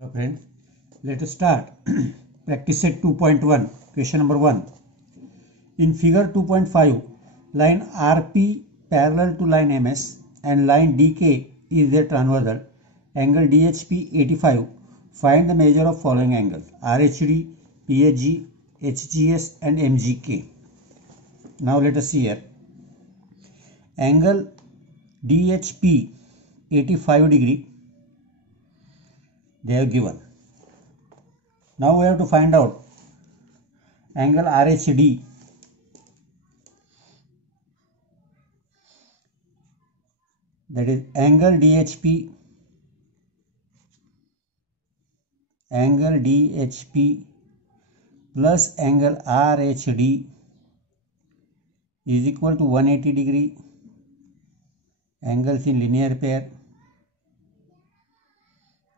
So friends, let us start. Practice set 2.1, question number 1. In figure 2.5, line RP parallel to line MS and line DK is their transversal. Angle DHP 85. Find the measure of following angles: RHD, PHG, HGS and MGK. Now let us see here. Angle DHP 85 degree they have given. Now we have to find out angle RHD. That is angle DHP plus angle RHD is equal to 180 degree. Angles in linear pair.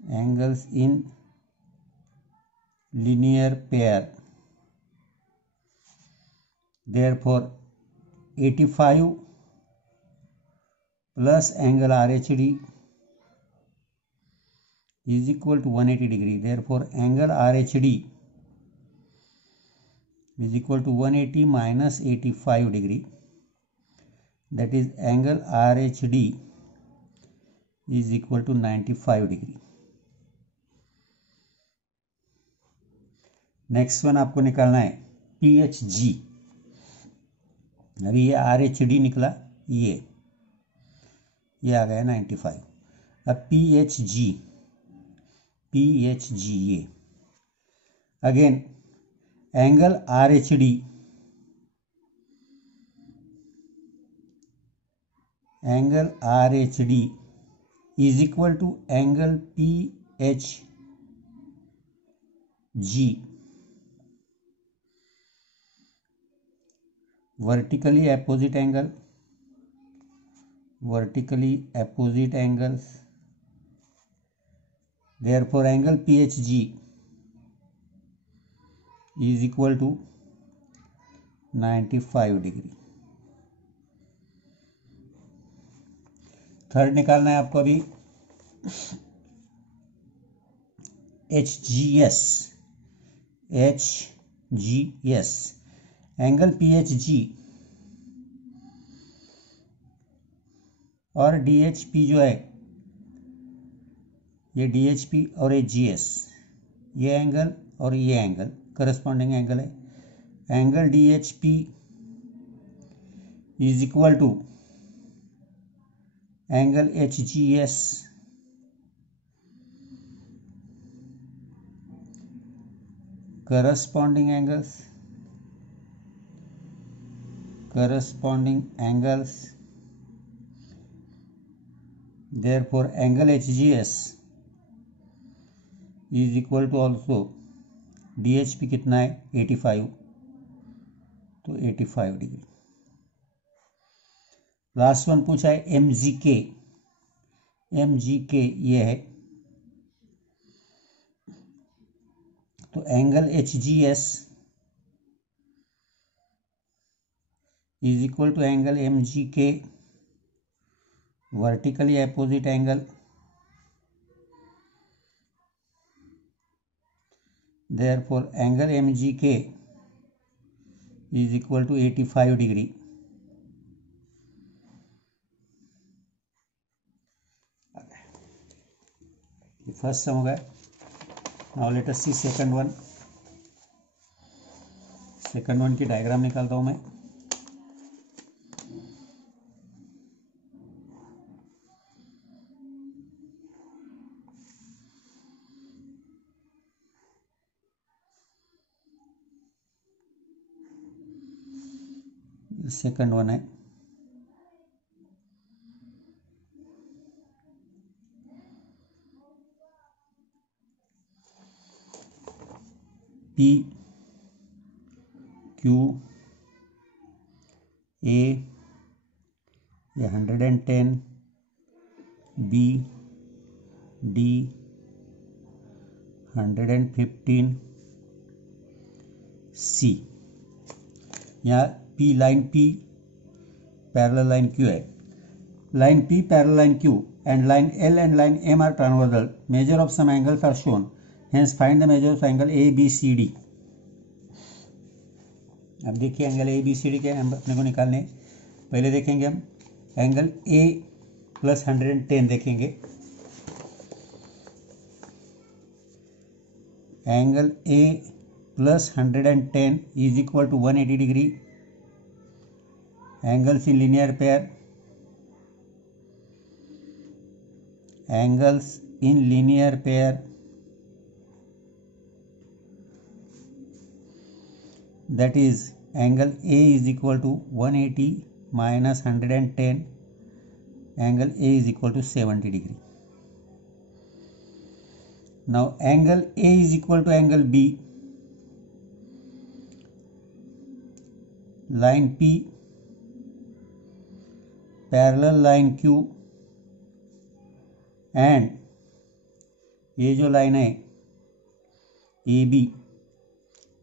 Angles in linear pair. Therefore 85 plus angle RHD is equal to 180 degree. Therefore angle RHD is equal to 180 minus 85 degree. That is angle RHD is equal to 95 degree. Next one आपको निकालना है PHG. अभी ये RHD निकला, ये आ गया 95. अब PHG ये again angle RHD is equal to angle PHG. Vertically opposite angles. Therefore angle PHG is equal to 95 degree. Third निकालना है आपको अभी HGS. एंगल PHG और DHP जो है, ये DHP और HGS, ये एंगल और ये एंगल करस्पॉन्डिंग एंगल है. Angle DHP is equal to angle HGS corresponding angles. Therefore angle HGS is equal to also DHP कितना है 85, तो 85 डिग्री. लास्ट वन पूछा है MGK ये है, तो angle HGS is equal to angle MGK, vertically opposite angle. Therefore angle MGK is equal to 85 degree. First सम हो गया. नाउ लेट अस सी सेकंड वन. सेकंड वन की डायग्राम निकालता हूं मैं. सेकंड वन है. P Q A ये 110, B D 115, C. यहाँ P line P parallel line Q है. line P parallel line Q and line L and line M are transversal. Measure of some angles are shown. Hence find the measure of angle ABCD. अब देखिए angle ABCD के अपने को निकालने, पहले देखेंगे हम एंगल A प्लस 110 देखेंगे. Angle A plus 110 is equal to 180 degree. Angles in linear pair, angles in linear pair that is angle A is equal to 180 minus 110, angle A is equal to 70 degree. Now angle A is equal to angle B. Line P parallel line Q and ये जो line है A B,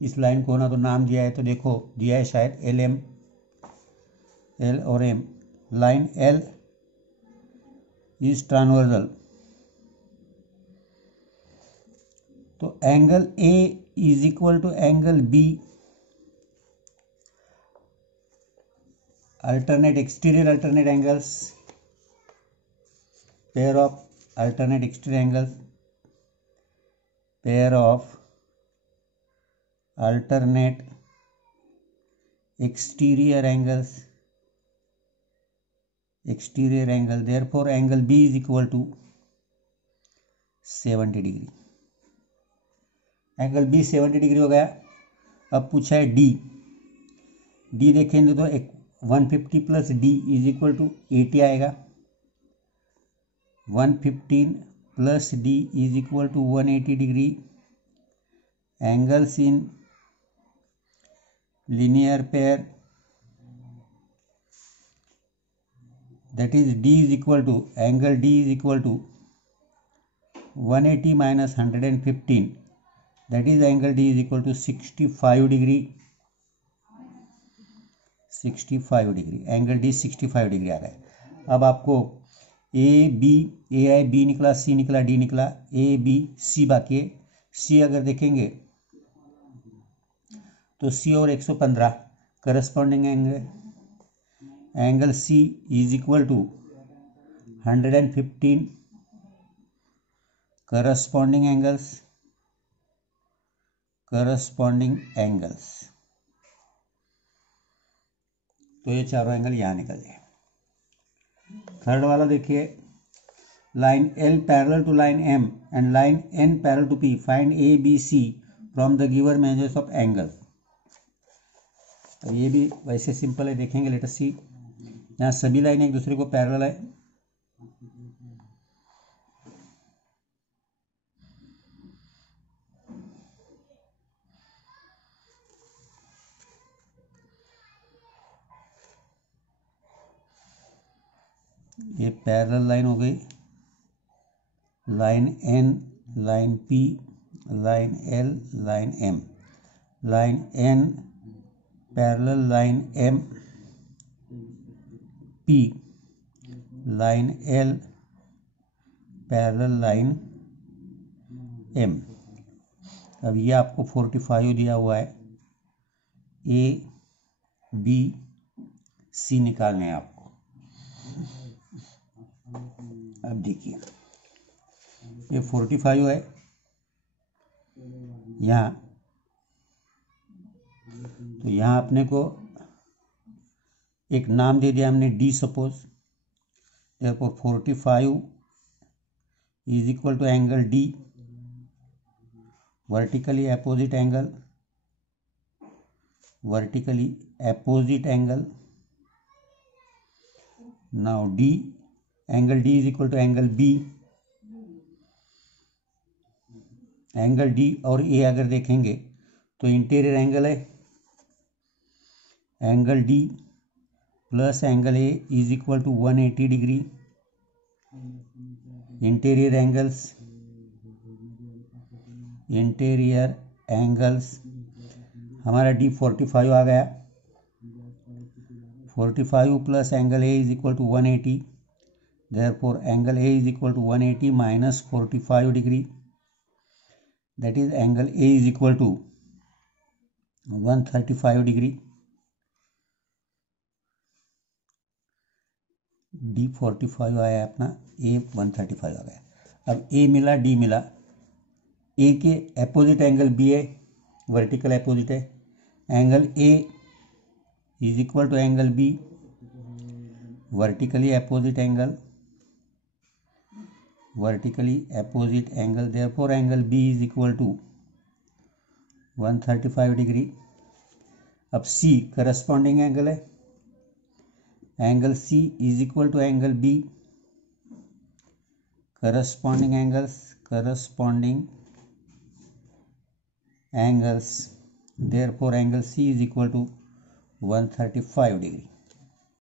इस line को ना तो नाम दिया है, तो देखो दिया है शायद एल एम, एल और M. Line L is transversal, तो angle A is equal to angle B. Alternate exterior alternate angles, pair of alternate exterior angles, pair of alternate exterior angles, therefore angle B is equal to 70 degree. Angle B 70 degree हो गया. अब पूछा है D. D देखेंगे तो 150 plus D is equal to 80 आएगा. 115 plus D is equal to 180 degree. Angles in linear pair, that is D is equal to, angle D is equal to 180 minus 115, that is angle D is equal to 65 degree. 65 degree, angle D 65 degree आ गया. अब आपको A B, A I B निकला, सी निकला, D निकला, A B C बाकी है. सी अगर देखेंगे तो सी और 115 corresponding angle, angle C is equal to 115 corresponding angles. तो ये चारों एंगल यहाँ निकल जाए. थर्ड वाला देखिए, line L parallel to line M and line N parallel to P. Find A B C from the given measures of angle. ये भी वैसे सिंपल है, देखेंगे. Let us see. यहाँ सभी लाइन एक दूसरे को पैरेलल है. ये पैरेलल लाइन हो गई. Line N, line P, line L, line M. Line N parallel line M, P, line L parallel line M. अब ये आपको 45 दिया हुआ है. A B C निकालने हैं आपको. अब देखिए ये 45 है यहाँ, तो यहाँ अपने को एक नाम दे दिया हमने D suppose. therefore 45 is equal to angle D, vertically opposite angle. Now D, angle D is equal to angle B. Angle D और A अगर देखेंगे तो इंटीरियर एंगल है. Angle D plus angle A is equal to 180 degree. Interior angles हमारा D 45 आ गया. 45 plus angle A is equal to 180. Therefore, angle A is equal to 180 minus 45 degree. That is, angle A is equal to 135 degree. D 45 आया अपना, A 135 आ गया. अब A मिला, D मिला. A के अपोजिट एंगल B है, वर्टिकल अपोजिट है. Angle A is equal to angle B, vertically opposite angle, therefore angle B is equal to 135 degree. अब C करस्पॉन्डिंग एंगल है, angle C is equal to angle B, corresponding angles, therefore angle C is equal to 135 degree.